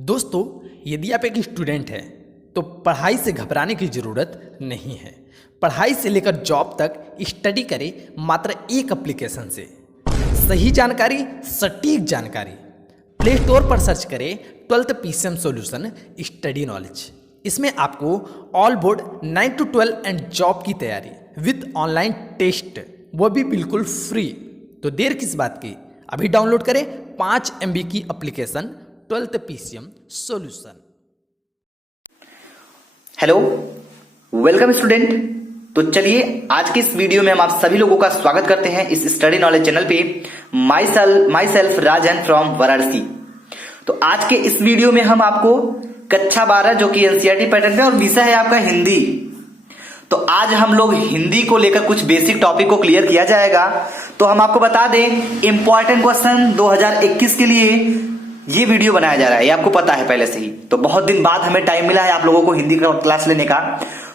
दोस्तों, यदि आप एक स्टूडेंट हैं तो पढ़ाई से घबराने की ज़रूरत नहीं है। पढ़ाई से लेकर जॉब तक स्टडी करें मात्र एक एप्लीकेशन से। सही जानकारी, सटीक जानकारी। प्ले स्टोर पर सर्च करें 12th PCM solution study knowledge. इसमें आपको all board 9 to 12 and job की तैयारी विद ऑनलाइन टेस्ट, वो भी बिल्कुल फ्री। तो देर किस बात की, अभी डाउनलोड करें 5 MB की application 12th PCM solution. Hello, welcome student. तो चलिए आज के इस वीडियो में हम आप सभी लोगों का स्वागत करते हैं इस स्टडी नॉलेज चैनल पे। My self Rajan from Varanasi. तो आज के इस वीडियो में हम आपको कक्षा 12 जो कि NCERT पैटर्न पे और विषय है आपका हिंदी। तो आज हम लोग हिंदी को लेकर कुछ बेसिक टॉपिक को क्लियर किया जाएगा। तो हम आपको बता दें, इंपॉर्टेंट क्वेश्चन 2021 के लिए ये वीडियो बनाया जा रहा है, ये आपको पता है पहले से ही। तो बहुत दिन बाद हमें टाइम मिला है आप लोगों को हिंदी का क्लास लेने का।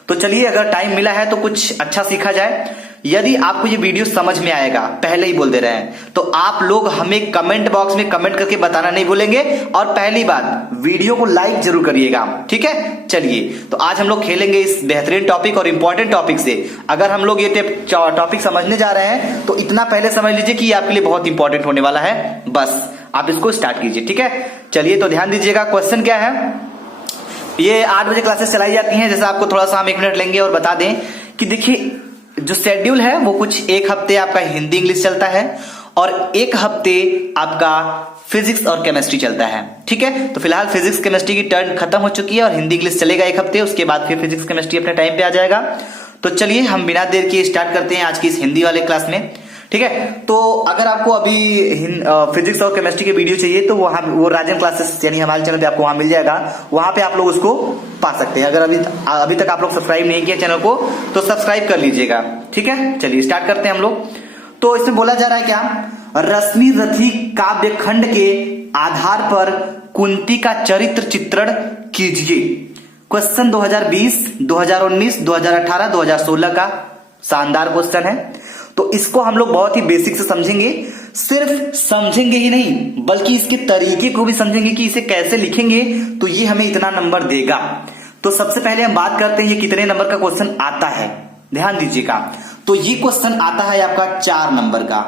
तो चलिए, अगर टाइम मिला है तो कुछ अच्छा सीखा जाए। यदि आपको ये वीडियो समझ में आएगा, पहले ही बोल दे रहे हैं, तो आप लोग हमें कमेंट बॉक्स में कमेंट करके बताना नहीं भूलेंगे। और पहली बात, वीडियो को लाइक जरूर करिएगा, ठीक है। चलिए, तो आज हम लोग खेलेंगे इस बेहतरीन टॉपिक और इंपॉर्टेंट टॉपिक से। अगर हम लोग ये टॉपिक समझने जा रहे हैं तो इतना पहले समझ लीजिए कि ये आपके लिए बहुत इंपॉर्टेंट होने वाला है। बस आप इसको स्टार्ट कीजिए, ठीक है। चलिए, तो ध्यान दीजिएगा। क्वेश्चन क्या है, ये 8 बजे क्लासेस चलाई जाती हैं। जैसे आपको थोड़ा सा हम 1 मिनट लेंगे और बता दें कि देखिए, जो शेड्यूल है वो कुछ एक हफ्ते आपका हिंदी इंग्लिश चलता है और एक हफ्ते आपका फिजिक्स और केमिस्ट्री चलता है, ठीक है। तो फिलहाल फिजिक्स केमिस्ट्री की टर्न खत्म हो चुकी है और हिंदी इंग्लिश चलेगा एक हफ्ते, उसके बाद फिर फिजिक्स केमिस्ट्री अपने टाइम पे आ जाएगा। तो चलिए, हम बिना देर किए स्टार्ट करते हैं आज की इस हिंदी वाले क्लास में, ठीक है। तो अगर आपको अभी फिजिक्स और केमिस्ट्री के वीडियो चाहिए तो वहां वो राजन क्लासेस यानी हमारे चैनल पे आपको वहां मिल जाएगा। वहां पे आप लोग उसको पा सकते हैं। अगर अभी तक आप लोग सब्सक्राइब नहीं किया चैनल को तो सब्सक्राइब कर लीजिएगा, ठीक है। चलिए स्टार्ट करते हैं हम लोग। तो इसमें बोला जा रहा है क्या, रश्मि रथी काव्य खंड के आधार पर कुंती का चरित्र चित्रण कीजिए। क्वेश्चन 2020, 2019, 2018, 2016 का शानदार क्वेश्चन है। तो इसको हम लोग बहुत ही बेसिक से समझेंगे। सिर्फ समझेंगे ही नहीं बल्कि इसके तरीके को भी समझेंगे कि इसे कैसे लिखेंगे तो ये हमें इतना नंबर देगा। तो सबसे पहले हम बात करते हैं ये कितने नंबर का क्वेश्चन आता है। ध्यान दीजिएगा, तो ये क्वेश्चन आता है आपका 4 नंबर का।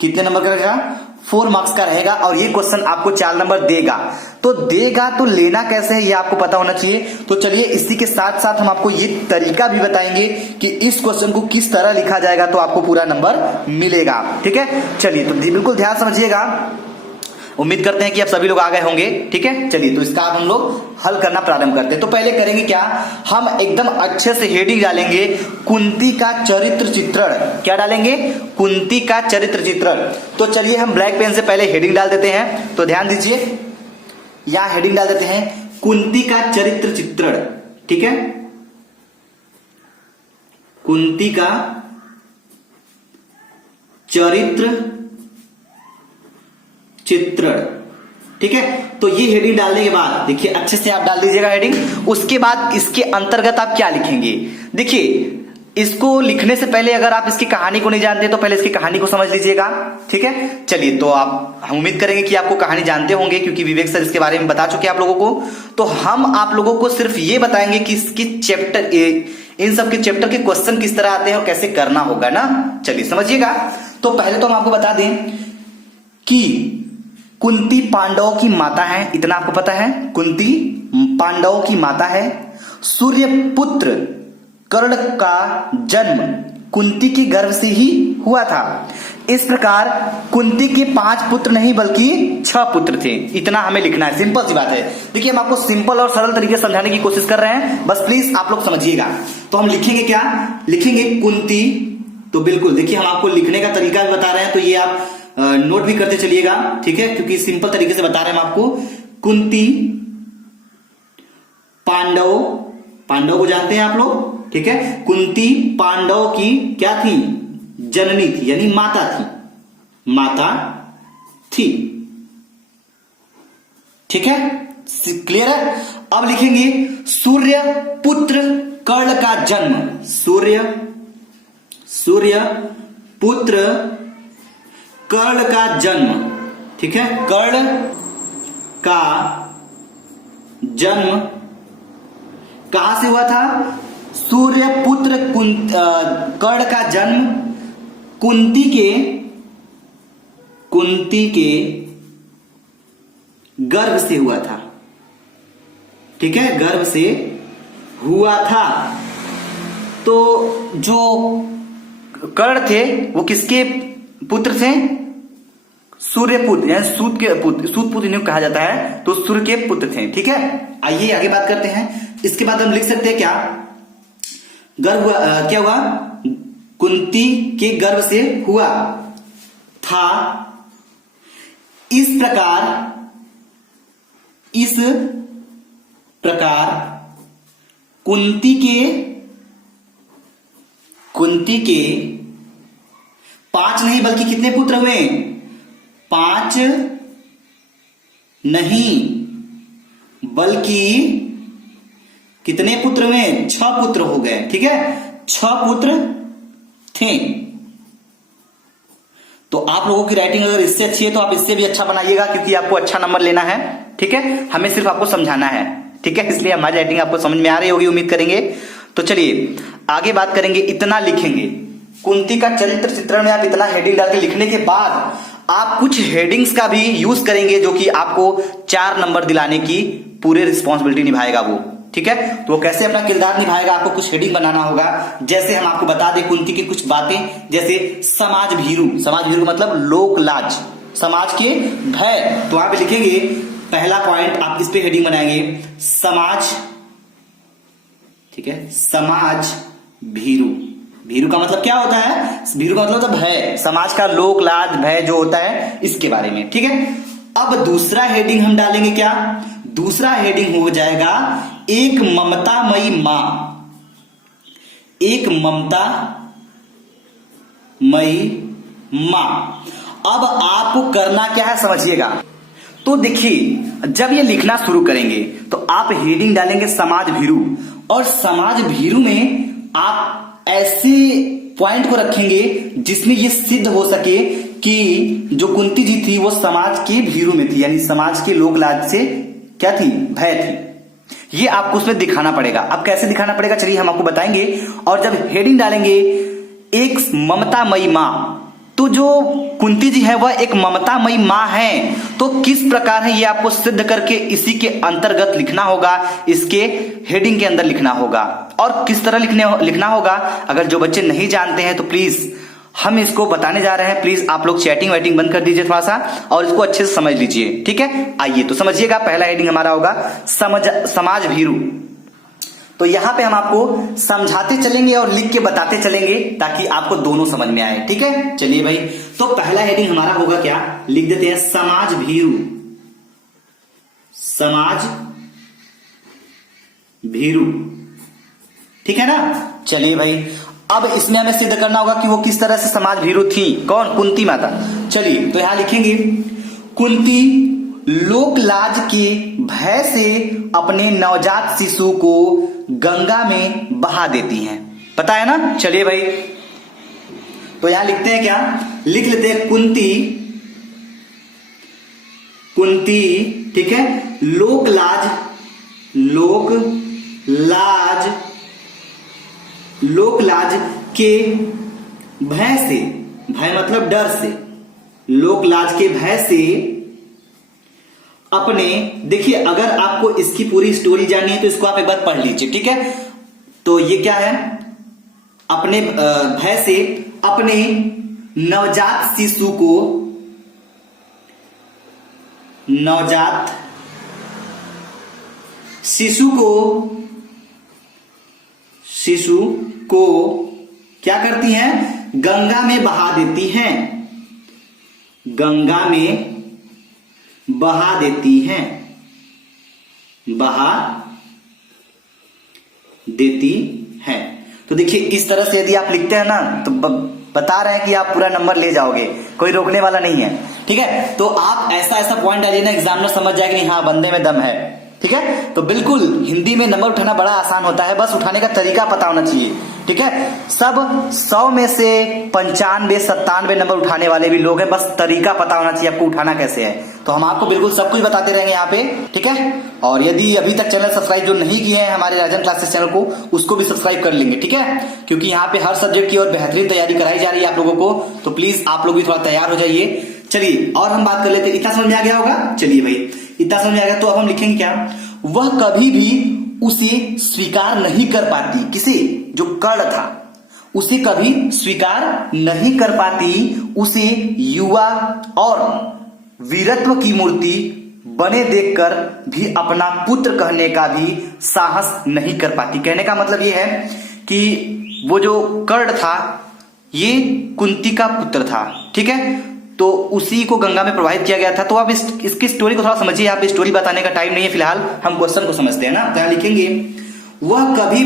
कितने नंबर का रहेगा? 4 मार्क्स का रहेगा और ये क्वेश्चन आपको 4 नंबर देगा। तो देगा तो लेना कैसे है ये आपको पता होना चाहिए। तो चलिए, इसी के साथ साथ हम आपको ये तरीका भी बताएंगे कि इस क्वेश्चन को किस तरह लिखा जाएगा तो आपको पूरा नंबर मिलेगा, ठीक है। चलिए, तो बिल्कुल ध्यान समझिएगा। उम्मीद करते हैं कि आप सभी लोग आ गए होंगे, ठीक है। चलिए, तो इसका हम लोग हल करना प्रारंभ करते हैं। तो पहले करेंगे क्या, हम एकदम अच्छे से हेडिंग डालेंगे, कुंती का चरित्र चित्रण। क्या डालेंगे? कुंती का चरित्र चित्रण। तो चलिए, हम ब्लैक पेन से पहले हेडिंग डाल देते हैं। तो ध्यान दीजिए, यहां हेडिंग डाल देते हैं कुंती का चरित्र चित्रण, ठीक है। कुंती का चरित्र चित्रण, ठीक है। तो ये हेडिंग डालने के बाद देखिए, अच्छे से आप डाल दीजिएगा हेडिंग। उसके बाद इसके अंतर्गत आप क्या लिखेंगे? देखिए, इसको लिखने से पहले अगर आप इसकी कहानी को नहीं जानते तो पहले इसकी कहानी को समझ लीजिएगा, ठीक है। चलिए, तो हम उम्मीद करेंगे कि आपको कहानी जानते होंगे क्योंकि विवेक सर इसके बारे में बता चुके हैं आप लोगों को। तो हम आप लोगों को सिर्फ ये बताएंगे कि इसकी चैप्टर इन सब के चैप्टर के क्वेश्चन किस तरह आते हैं और कैसे करना होगा ना। चलिए समझिएगा। तो पहले तो हम आपको बता दें कि कुंती पांडवों की माता है, इतना आपको पता है। कुंती पांडवों की माता है। सूर्य पुत्र कर्ण का जन्म कुंती के गर्भ से ही हुआ था। इस प्रकार कुंती के 5 पुत्र नहीं बल्कि 6 पुत्र थे। इतना हमें लिखना है, सिंपल सी बात है। देखिए, हम आपको सिंपल और सरल तरीके से समझाने की कोशिश कर रहे हैं, बस प्लीज आप लोग समझिएगा। तो हम लिखेंगे क्या, लिखेंगे कुंती। तो बिल्कुल देखिए, हम आपको लिखने का तरीका भी बता रहे हैं, तो ये आप नोट भी करते चलिएगा, ठीक है, क्योंकि सिंपल तरीके से बता रहे हैं हम आपको। कुंती पांडव को जानते हैं आप लोग, ठीक है। कुंती पांडव की क्या थी? जननी थी, यानी माता थी, ठीक है। क्लियर है? अब लिखेंगे सूर्य पुत्र कर्ण का जन्म। सूर्य पुत्र कर्ण का जन्म, ठीक है। कर्ण का जन्म कहां से हुआ था? सूर्यपुत्र कर्ण का जन्म कुंती के गर्भ से हुआ था। ठीक है, गर्भ से हुआ था। तो जो कर्ण थे वो किसके पुत्र थे? सूर्यपुत्र, यानी सूत के पुत्र, सूत पुत्र इन्हें कहा जाता है, तो सूर्य के पुत्र थे। ठीक है, आइए आगे बात करते हैं। इसके बाद हम लिख सकते हैं क्या? गर्भ क्या हुआ? कुंती के गर्भ से हुआ था। इस प्रकार कुंती के 5 नहीं बल्कि कितने पुत्र हुए? 5 नहीं बल्कि कितने पुत्र हुए? 6 पुत्र हो गए। ठीक है, 6 पुत्र थे। तो आप लोगों की राइटिंग अगर इससे अच्छी है तो आप इससे भी अच्छा बनाइएगा, क्योंकि आपको अच्छा नंबर लेना है। ठीक है, हमें सिर्फ आपको समझाना है। ठीक है, इसलिए हमारी राइटिंग आपको समझ में आ रही होगी, उम्मीद करेंगे। तो चलिए आगे बात करेंगे। इतना लिखेंगे, कुंती का चरित्र चित्रण में आप इतना हेडिंग डाल के लिखने के बाद आप कुछ हेडिंग्स का भी यूज करेंगे, जो कि आपको 4 नंबर दिलाने की पूरे रिस्पॉन्सिबिलिटी निभाएगा वो। ठीक है, तो वो कैसे अपना किरदार निभाएगा, आपको कुछ हेडिंग बनाना होगा। जैसे हम आपको बता दें कुंती की कुछ बातें, जैसे समाज भीरू। समाज भीरू मतलब लोक लाज, समाज के भय। तो आप लिखेंगे, पहला पॉइंट आप इस पे हेडिंग बनाएंगे, समाज। ठीक है, समाज भीरू। भीरू का मतलब क्या होता है? भीरू का मतलब भय, समाज का लोक लाज भय जो होता है, इसके बारे में। ठीक है, अब दूसरा हेडिंग हम डालेंगे क्या? दूसरा हेडिंग हो जाएगा एक ममतामयी मां। एक ममतामयी मां। अब आपको करना क्या है समझिएगा। तो देखिए, जब ये लिखना शुरू करेंगे तो आप हेडिंग डालेंगे समाज भीरू, और समाज भीरू में आप ऐसे पॉइंट को रखेंगे जिसमें ये सिद्ध हो सके कि जो कुंती जी थी वो समाज के भीरू में थी, यानी समाज के लोक लाज से क्या थी? भय थी। ये आपको उसमें दिखाना पड़ेगा। अब कैसे दिखाना पड़ेगा चलिए हम आपको बताएंगे। और जब हेडिंग डालेंगे एक ममतामयी मां, तो जो कुंती जी है वह एक ममतामयी मां है, तो किस प्रकार है ये आपको सिद्ध करके इसी के अंतर्गत लिखना होगा, इसके हेडिंग के अंदर लिखना होगा। और किस तरह लिखना होगा, अगर जो बच्चे नहीं जानते हैं तो प्लीज हम इसको बताने जा रहे हैं। प्लीज आप लोग चैटिंग वैटिंग बंद कर दीजिए थोड़ा सा, और इसको अच्छे से समझ लीजिए। ठीक है, आइए तो समझिएगा। पहला हेडिंग हमारा होगा समाज भीरू। तो यहां पे हम आपको समझाते चलेंगे और लिख के बताते चलेंगे, ताकि आपको दोनों समझ में आए। ठीक है, चलिए भाई, तो पहला हेडिंग हमारा होगा क्या? लिख देते हैं समाज भीरू। समाज भीरू। ठीक है ना? चलिए भाई, अब इसमें हमें सिद्ध करना होगा कि वो किस तरह से समाज भीरू थी। कौन? कुंती माता। चलिए, तो यहां लिखेंगे, कुंती लोक लाज के भय से अपने नवजात शिशु को गंगा में बहा देती हैं। पता है ना? चलिए भाई, तो यहां लिखते हैं क्या? लिख लेते हैं कुंती। ठीक है, लोक लाज के भय से, भय मतलब डर से, लोक लाज के भय से अपने, देखिए अगर आपको इसकी पूरी स्टोरी जाननी है तो इसको आप एक बार पढ़ लीजिए। ठीक है, तो ये क्या है? अपने भय से अपने नवजात शिशु को क्या करती हैं? गंगा में बहा देती हैं। गंगा में बहा देती हैं। तो देखिए, इस तरह से यदि आप लिखते हैं ना तो बता रहे हैं कि आप पूरा नंबर ले जाओगे, कोई रोकने वाला नहीं है। ठीक है, तो आप ऐसा पॉइंट डालिए ना, एग्जामिनर समझ जाएगा नहीं हाँ बंदे में दम है। ठीक है, तो बिल्कुल हिंदी में नंबर उठाना बड़ा आसान होता है, बस उठाने का तरीका पता होना चाहिए। ठीक है। सब 100 में से 95 97 नंबर उठाने वाले भी लोग हैं, बस तरीका पता होना चाहिए आपको उठाना कैसे है। तो हम आपको बिल्कुल सब कुछ बताते रहेंगे यहाँ पे, ठीक है। और यदि अभी तक चैनल सब्सक्राइब जो नहीं किए हैं हमारे राजन क्लासेस चैनल को, उसको भी सब्सक्राइब कर लेंगे, ठीक है। क्योंकि यहाँ पे हर सब्जेक्ट की और बेहतरीन तैयारी कराई जा रही है आप लोगों को, तो प्लीज आप लोग भी थोड़ा तैयार हो जाइए। चलिए और हम बात कर लेते हैं। इतना समझ में आ गया होगा? चलिए भाई इतना समझ में आ गया, तो अब हम लिखेंगे क्या? वह कभी भी उसे स्वीकार नहीं कर पाती। किसे? जो कर्ण था उसे कभी स्वीकार नहीं कर पाती, उसे युवा और वीरत्व की मूर्ति बने देखकर भी अपना पुत्र कहने का भी साहस नहीं कर पाती। कहने का मतलब यह है कि वो जो कर्ण था ये कुंती का पुत्र था, ठीक है। तो उसी को गंगा में प्रवाहित किया गया था। तो आप इसकी स्टोरी को थोड़ा समझिए। यहाँ पे स्टोरी बताने का टाइम नहीं है, फिलहाल हम क्वेश्चन को समझते हैं ना। तो यहां लिखेंगे वह कभी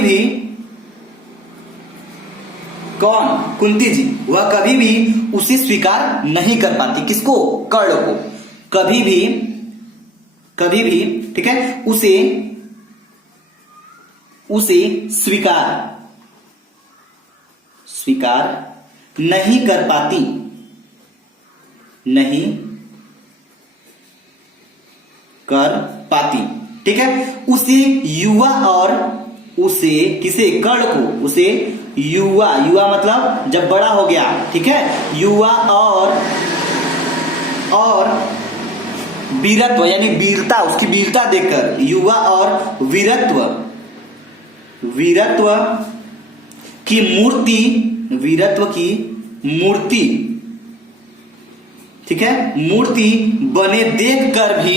भी कौन? कुंती जी। वह कभी भी उसे स्वीकार नहीं कर पाती। किसको? कर्ण को। कभी भी ठीक है, उसे स्वीकार नहीं कर पाती, ठीक है। उसे युवा और उसे किसे? कर्ण को। उसे युवा मतलब जब बड़ा हो गया, ठीक है। युवा और वीरत्व यानी वीरता, उसकी वीरता देखकर युवा और वीरत्व की मूर्ति, ठीक है। मूर्ति बने देखकर भी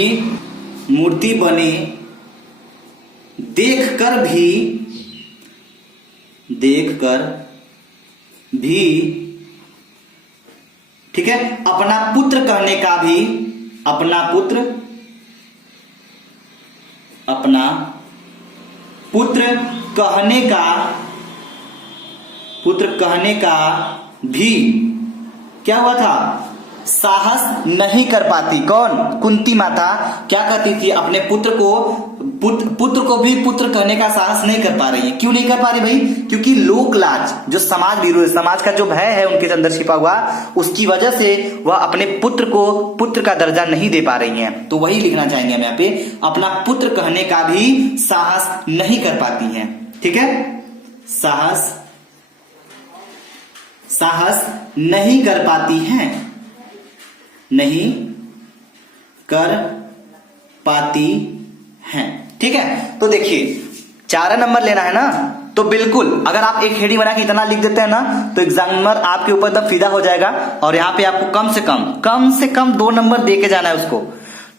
ठीक है, अपना पुत्र कहने का भी क्या हुआ था? साहस नहीं कर पाती। कौन? कुंती माता क्या कहती थी? अपने पुत्र को भी पुत्र कहने का साहस नहीं कर पा रही है। क्यों नहीं कर पा रही भाई? क्योंकि लोक लाज, जो समाज का जो भय है उनके अंदर छिपा हुआ, उसकी वजह से वह अपने पुत्र को पुत्र का दर्जा नहीं दे पा रही हैं। तो वही लिखना चाहेंगे हम यहाँ पे, अपना पुत्र कहने का भी साहस नहीं कर पाती हैं, ठीक है। साहस नहीं कर पाती हैं, ठीक है। तो देखिए 4 नंबर लेना है ना, तो बिल्कुल अगर आप एक हेडिंग बना के इतना लिख देते हैं ना, तो एग्जामिनर आपके ऊपर तब फिदा हो जाएगा। और यहाँ पे आपको कम से कम 2 नंबर दे के जाना है उसको,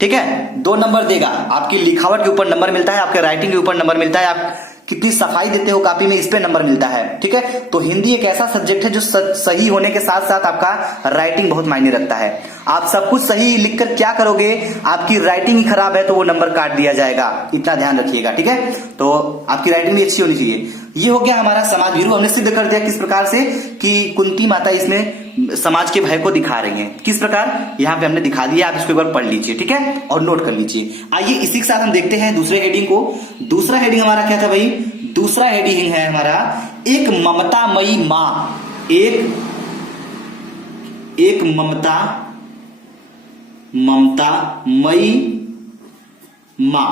ठीक है। 2 नंबर देगा। आपकी लिखावट के ऊपर नंबर मिलता है, आपके राइटिंग के ऊपर नंबर मिलता है, आप कितनी सफाई देते हो कापी में, इस पे नंबर मिलता है, ठीक है। तो हिंदी एक ऐसा सब्जेक्ट है जो सही होने के साथ साथ आपका राइटिंग बहुत मायने रखता है। आप सब कुछ सही लिखकर क्या करोगे, आपकी राइटिंग ही खराब है तो वो नंबर काट दिया जाएगा, इतना ध्यान रखिएगा, ठीक है। तो आपकी राइटिंग भी अच्छी होनी चाहिए। ये हो गया हमारा समाज भीरू। हमने सिद्ध कर दिया किस प्रकार से कि कुंती माता इसमें समाज के भय को दिखा रही हैं। किस प्रकार यहाँ पे हमने दिखा दिया, आप इसको एक बार पढ़ लीजिए, ठीक है, और नोट कर लीजिए। आइए इसी के साथ हम देखते हैं दूसरे हेडिंग को। दूसरा हेडिंग हमारा क्या था भाई? दूसरा हेडिंग है हमारा एक ममतामयी माँ। एक ममतामयी माँ।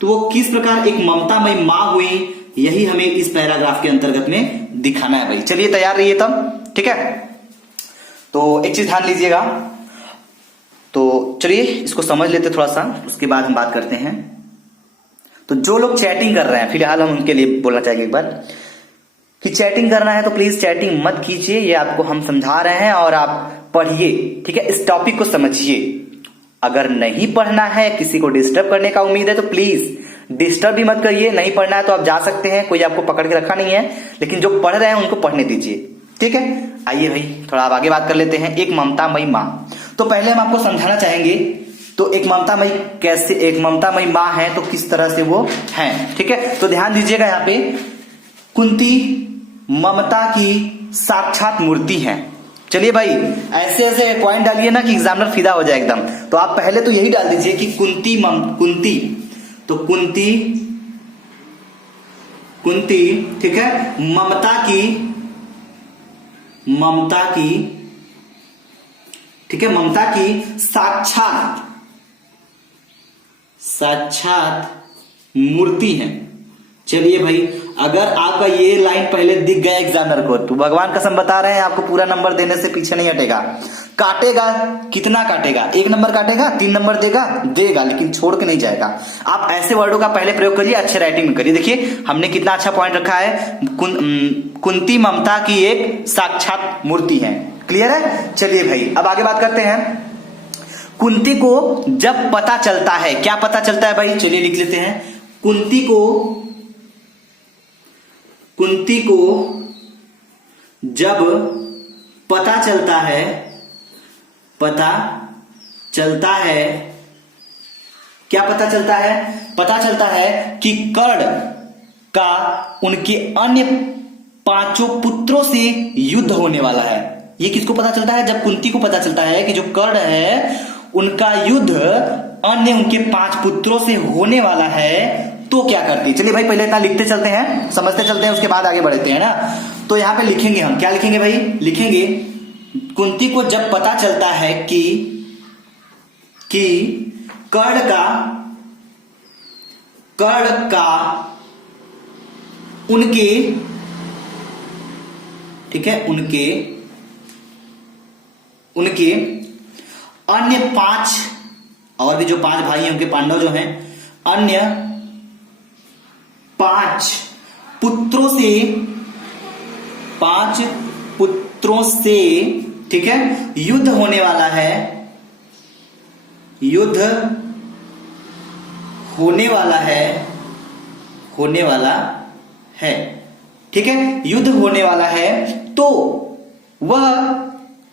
तो वो किस प्रकार एक ममतामयी माँ हुई, यही हमें इस पैराग्राफ के अंतर्गत में दिखाना है भाई। चलिए तैयार रहिए तब, ठीक है। तो एक चीज ध्यान लीजिएगा। तो चलिए इसको समझ लेते थोड़ा सा, उसके बाद हम बात करते हैं। तो जो लोग चैटिंग कर रहे हैं, फिलहाल हम उनके लिए बोलना चाहेंगे एक बार कि चैटिंग करना है तो प्लीज चैटिंग मत कीजिए। ये आपको हम समझा रहे हैं और आप पढ़िए, ठीक है, इस टॉपिक को समझिए। अगर नहीं पढ़ना है, किसी को डिस्टर्ब करने का उम्मीद है, तो प्लीज डिस्टर्ब भी मत करिए। नहीं पढ़ना है तो आप जा सकते हैं, कोई आपको पकड़ के रखा नहीं है, लेकिन जो पढ़ रहे हैं उनको पढ़ने दीजिए, ठीक है। आइए भाई थोड़ा आप आगे बात कर लेते हैं। एक ममतामयी माँ, तो पहले हम आपको समझाना चाहेंगे तो एक ममतामयी माँ है तो किस तरह से वो है, ठीक है। तो ध्यान दीजिएगा, यहाँ पे कुंती ममता की साक्षात मूर्ति है। चलिए भाई ऐसे ऐसे पॉइंट डालिए ना कि एग्जामिनर फिदा हो जाए एकदम। तो आप पहले तो यही डाल दीजिए कि कुंती तो कुंती कुंती, ठीक है, ममता की, ठीक है, ममता की साक्षात मूर्ति है। चलिए भाई, अगर आपका ये लाइन पहले दिख गया एग्जामिनर को तो भगवान कसम बता रहे हैं आपको पूरा नंबर देने से पीछे नहीं हटेगा। काटेगा, कितना काटेगा? 1 नंबर काटेगा, 3 नंबर देगा, लेकिन छोड़ के नहीं जाएगा। आप ऐसे वर्डों का पहले प्रयोग करिए, अच्छे राइटिंग में करिए। देखिए हमने कितना अच्छा पॉइंट रखा है, कुंती ममता की एक साक्षात मूर्ति है। क्लियर है? चलिए भाई अब आगे बात करते हैं। कुंती को जब पता चलता है, क्या पता चलता है भाई? चलिए लिख लेते हैं। कुंती को जब पता चलता है, क्या पता चलता है? पता चलता है कि कर्ण का उनके अन्य 5 पुत्रों से युद्ध होने वाला है। ये किसको पता चलता है? जब कुंती को पता चलता है कि जो कर्ण है उनका युद्ध अन्य उनके 5 पुत्रों से होने वाला है, तो क्या करती है? चलिए भाई पहले इतना लिखते चलते हैं, समझते चलते हैं, उसके बाद आगे बढ़ते हैं ना। तो यहां पे लिखेंगे हम, क्या लिखेंगे भाई? लिखेंगे कुंती को जब पता चलता है कि कर्ण का उनके, ठीक है, उनके अन्य 5 और भी जो 5 भाई हैं उनके पांडव जो हैं, अन्य 5 पुत्रों से, ठीक है, युद्ध होने वाला है, ठीक है, युद्ध होने वाला है। तो वह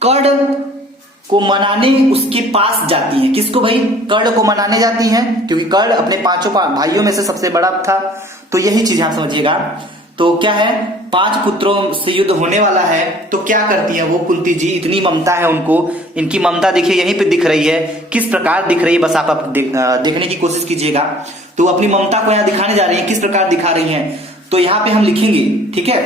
कर्ण को मनाने उसके पास जाती हैं। किसको भाई? कर्ण को मनाने जाती हैं, क्योंकि कर्ण अपने 5 भाइयों में से सबसे बड़ा था। तो यही चीज आप समझिएगा। तो क्या है? 5 पुत्रों से युद्ध होने वाला है, तो क्या करती है वो कुंती जी? इतनी ममता है उनको, इनकी ममता देखिए यहीं पे दिख रही है, किस प्रकार दिख रही है, बस आप देखने की कोशिश कीजिएगा। तो अपनी ममता को यहाँ दिखाने जा रही है, किस प्रकार दिखा रही है, तो यहाँ पे हम लिखेंगे, ठीक है।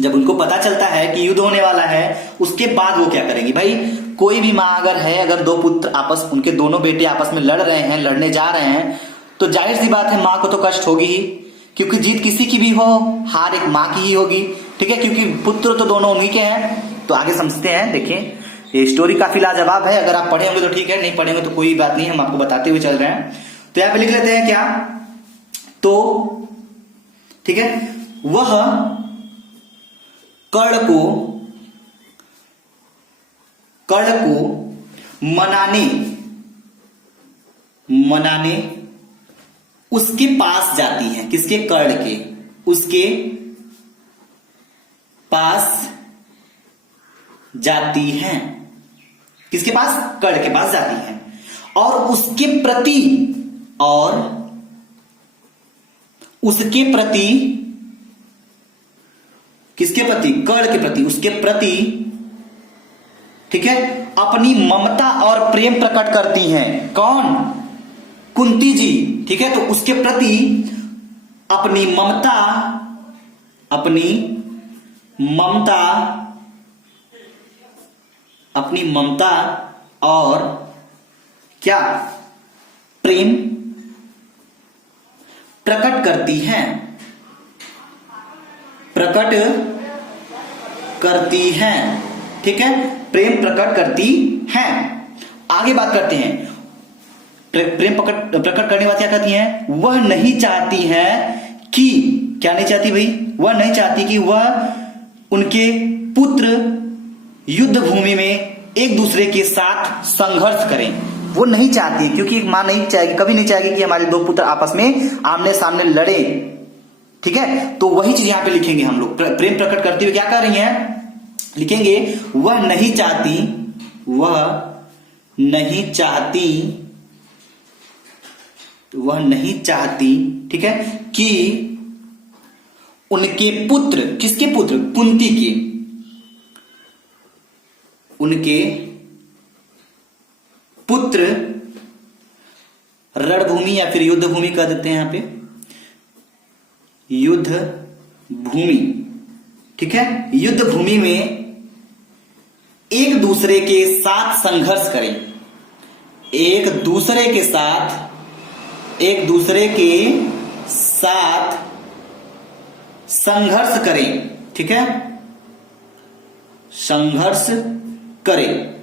जब उनको पता चलता है कि युद्ध होने वाला है, उसके बाद वो क्या करेंगी भाई? कोई भी माँ अगर है, अगर 2 पुत्र उनके दोनों बेटे आपस में लड़ने जा रहे हैं, तो जाहिर सी बात है माँ को तो कष्ट होगी ही, क्योंकि जीत किसी की भी हो, हार एक माँ की ही होगी, ठीक है, क्योंकि पुत्र तो दोनों उन्हीं के हैं। तो आगे समझते हैं। देखिए ये स्टोरी काफी लाजवाब है, अगर आप पढ़े होंगे तो ठीक है, नहीं पढ़ेंगे तो कोई बात नहीं, हम आपको बताते हुए चल रहे हैं। तो यहाँ पे लिख लेते हैं क्या? तो ठीक है, वह कर्ण को मनाने उसके पास जाती हैं। किसके? कर्ण के। उसके पास जाती हैं। किसके पास? कर्ण के पास जाती हैं। और उसके प्रति किसके प्रति? कर्ण के प्रति, उसके प्रति, ठीक है, अपनी ममता और प्रेम प्रकट करती हैं। कौन? कुंती जी, ठीक है। तो उसके प्रति अपनी ममता और क्या? प्रेम प्रकट करती हैं, ठीक है, प्रेम प्रकट करती हैं। आगे बात करते हैं, प्रेम प्रकट करने वाली क्या कहती हैं? वह नहीं चाहती है कि, क्या नहीं चाहती भाई? वह नहीं चाहती कि वह उनके पुत्र युद्ध भूमि में एक दूसरे के साथ संघर्ष करें। वो नहीं चाहती, क्योंकि एक मां नहीं चाहेगी, कभी नहीं चाहेगी कि हमारे 2 पुत्र आपस में आमने सामने लड़े, ठीक है। तो वही चीज यहां पे लिखेंगे हम लोग। प्रेम प्रकट करते हुए क्या कर रही हैं? लिखेंगे वह नहीं चाहती, ठीक है, कि उनके पुत्र, किसके पुत्र? कुंती के, उनके पुत्र रणभूमि या फिर युद्ध भूमि कह देते हैं यहां पे, युद्ध भूमि, ठीक है, युद्ध भूमि में एक दूसरे के साथ संघर्ष करें, एक दूसरे के साथ संघर्ष करें, ठीक है, संघर्ष करें।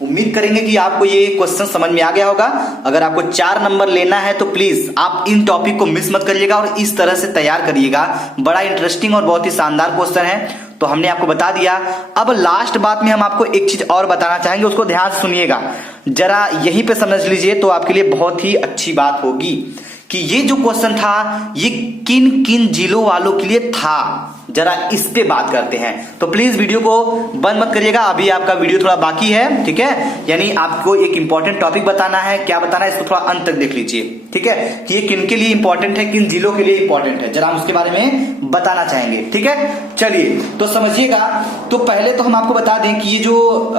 उम्मीद करेंगे कि आपको ये क्वेश्चन समझ में आ गया होगा। अगर आपको 4 नंबर लेना है तो प्लीज आप इन टॉपिक को मिस मत करिएगा और इस तरह से तैयार करिएगा। बड़ा इंटरेस्टिंग और बहुत ही शानदार क्वेश्चन है, तो हमने आपको बता दिया। अब लास्ट बात में हम आपको एक चीज और बताना चाहेंगे, उसको ध्यान से सुनिएगा, जरा यहीं पे समझ लीजिए तो आपके लिए बहुत ही अच्छी बात होगी कि ये जो क्वेश्चन था ये किन किन जिलों वालों के लिए था, जरा इस पे बात करते हैं। तो प्लीज वीडियो को बंद मत करिएगा, अभी आपका वीडियो थोड़ा बाकी है, ठीक है, यानी आपको एक इंपॉर्टेंट टॉपिक बताना है। क्या बताना है इसको थोड़ा अंत तक देख लीजिए, ठीक है, कि ये किन के लिए इंपॉर्टेंट है, किन जिलों के लिए इंपॉर्टेंट है, जरा हम उसके बारे में बताना चाहेंगे, ठीक है। चलिए तो समझिएगा। तो पहले तो हम आपको बता दें कि ये जो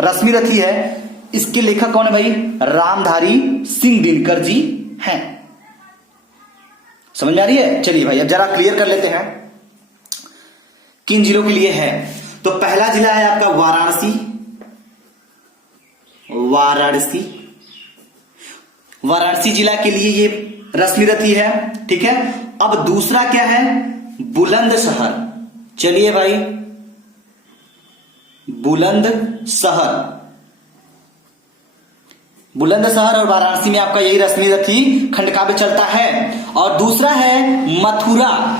रश्मि रथी है इसके लेखक कौन है भाई? रामधारी सिंह दिनकर जी हैं। समझ में आ रही है? चलिए भाई अब जरा क्लियर कर लेते हैं किन जिलों के लिए है। तो पहला जिला है आपका वाराणसी, वाराणसी जिला के लिए ये रश्मि रथी है, ठीक है। अब दूसरा क्या है? बुलंदशहर। चलिए भाई, बुलंदशहर और वाराणसी में आपका यही रश्मि रथी खंड काव्य चलता है। और दूसरा है मथुरा।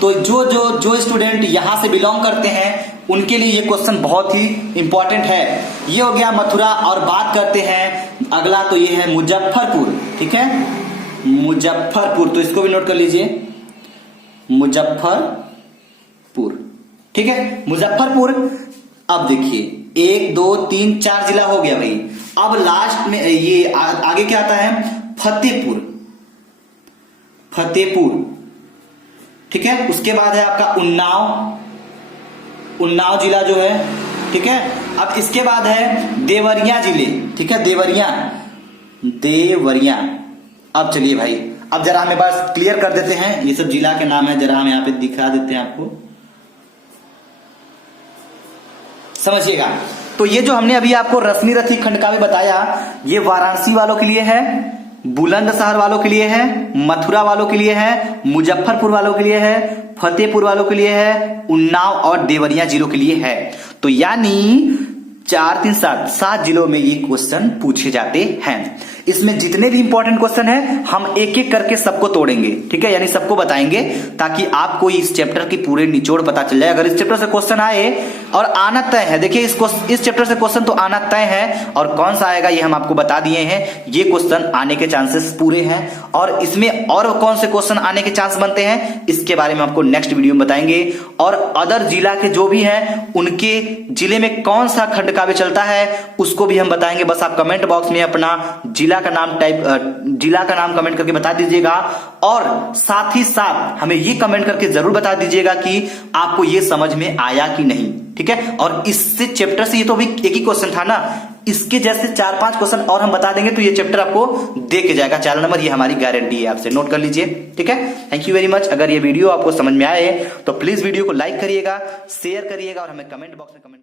तो जो स्टूडेंट यहां से बिलोंग करते हैं उनके लिए ये क्वेश्चन बहुत ही इंपॉर्टेंट है। ये हो गया मथुरा। और बात करते हैं अगला, तो ये है मुजफ्फरपुर, ठीक है, मुजफ्फरपुर। तो इसको भी नोट कर लीजिए, मुजफ्फरपुर, ठीक है, मुजफ्फरपुर। अब देखिए 1 2 3 4 जिला हो गया भाई। अब लास्ट में ये आगे क्या आता है? फतेहपुर, ठीक है। उसके बाद है आपका उन्नाव जिला जो है, ठीक है। अब इसके बाद है देवरिया जिले, ठीक है, देवरिया। अब चलिए भाई, अब जरा हमें बस क्लियर कर देते हैं, ये सब जिला के नाम है, जरा हम यहां पे दिखा देते हैं आपको, समझिएगा। तो ये जो हमने अभी आपको रश्मि रथी खंड काव्य बताया, ये वाराणसी वालों के लिए है, बुलंदशहर वालों के लिए है, मथुरा वालों के लिए है, मुजफ्फरपुर वालों के लिए है, फतेहपुर वालों के लिए है, उन्नाव और देवरिया जिलों के लिए है। तो यानी 4 3 7 जिलों में ये क्वेश्चन पूछे जाते हैं। इसमें जितने भी इंपॉर्टेंट क्वेश्चन है हम एक एक करके सबको तोड़ेंगे, ठीक है, यानी सबको बताएंगे ताकि आपको इस चैप्टर की पूरे निचोड़ पता चल जाए। अगर इस चैप्टर से क्वेश्चन आए और आना तय है, देखिए इस चैप्टर से क्वेश्चन तो आना तय है, और कौन सा आएगा ये हम आपको बता दिए हैं। ये क्वेश्चन आने के चांसेस पूरे हैं, और इसमें और कौन से क्वेश्चन आने के चांस बनते हैं इसके बारे में आपको नेक्स्ट वीडियो में बताएंगे। और अदर जिला के जो भी हैं उनके जिले में कौन सा खंड काव्य चलता है उसको भी हम बताएंगे। बस आप कमेंट बॉक्स में अपना जिला का नाम कमेंट करके बता दीजिएगा, और साथ ही साथ हमें ये कमेंट करके जरूर बता दीजिएगा कि आपको ये समझ में आया कि नहीं, ठीक है। और इससे चैप्टर से, ये तो अभी एक ही क्वेश्चन था ना, इसके जैसे 4 5 क्वेश्चन और हम बता देंगे तो ये चैप्टर आपको दे के जाएगा 4 नंबर, ये हमारी गारंटी है, आपसे नोट कर लीजिए, ठीक है। Thank you very much. अगर ये वीडियो आपको समझ में आए तो प्लीज वीडियो को लाइक करिएगा, शेयर करिएगा और हमें कमेंट बॉक्स में कमेंट